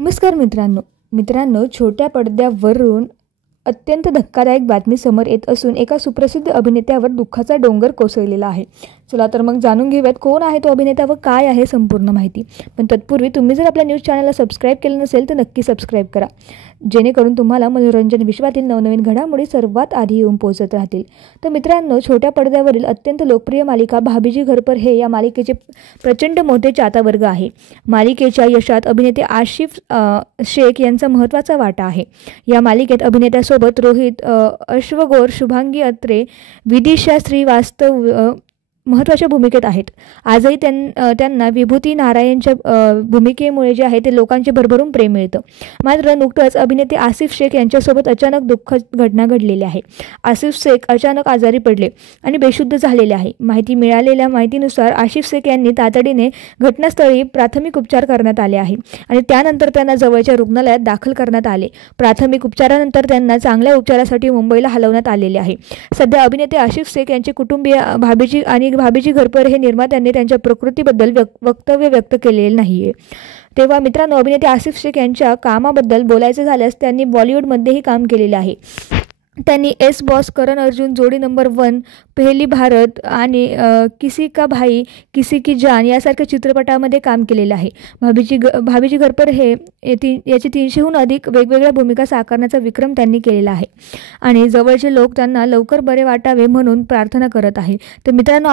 नमस्कार मित्रांनो, छोट्या पडद्यावरून अत्यंत धक्कादायक बातमी समोर येत असून एका सुप्रसिद्ध अभिनेत्यावर दुःखाचा डोंगर कोसळलेला आहे। चला तर मग जाणून घेऊयात कोण आहे तो अभिनेता व काय आहे संपूर्ण माहिती। पण तत्पूर्वी तुम्ही जर आपल्या न्यूज चॅनलला सबस्क्राइब केलं नसेल तर नक्की सबस्क्राइब करा, जेणेकरून तुम्हाला मनोरंजन विश्वातील नवनवीन घडामोडी सर्वात आधी येऊन पोहोचत राहतील। तर मित्रांनो, छोट्या पडद्यावरील अत्यंत लोकप्रिय मालिका भाभीजी घर पर हे या मालिकेचे प्रचंड मोठे चाहता वर्ग आहे। मालिकेच्या यशात अभिनेते आसिफ शेख यांचा महत्त्वाचा वाटा आहे। या मालिकेत अभिनेत्यासोबत रोहित अश्वगोर, शुभांगी अत्रे, विदिशा श्रीवास्तव महत्त्वाच्या भूमिकेत आहेत। आजही त्यांना विभूती नारायणच्या भूमिकेमुळे जे आहे ते लोकांचे भरभरून प्रेम मिळतं। मात्र नुकतंच अभिनेते आसिफ शेख यांच्यासोबत अचानक दुःखद घटना घडलेली आहे। आसिफ शेख अचानक आजारी पडले आणि बेशुद्ध झालेले आहे। मिळालेल्या माहितीनुसार आसिफ शेख यांनी तातडीने घटनास्थळी प्राथमिक उपचार करण्यात आले आहे आणि त्यानंतर त्यांना जवळच्या रुग्णालयात दाखल करण्यात आले। प्राथमिक उपचारानंतर त्यांना चांगल्या उपचारासाठी मुंबईला हलवण्यात आलेले आहे। सध्या अभिनेते आसिफ शेख यांचे कुटुंबीय भाभीजी घर पर हे निर्मात्यांनी त्यांच्या प्रकृतीबद्दल वक्तव्य व्यक्त केलेले नाहीये। तेव्हा मित्रांनो, अभिनेते आसिफ शेख यांच्या कामाबद्दल बोलायचं झाल्यास त्यांनी बॉलिवूडमध्येही काम केलेले आहे। त्यांनी एस बॉस, करण अर्जुन, जोडी नंबर 1, पहली भारत आणि किसी का भाई किसी की जान यासारख्या चित्रपटामध्ये काम केलेलं आहे। भाभीजी घर पर हे याची 300हून अधिक वेगवेगळ्या भूमिका साकारण्याचा विक्रम त्यांनी केलेला आहे आणि जवळचे लोक त्यांना लवकर बरे वाटावे म्हणून प्रार्थना करत आहे। तर मित्रांनो,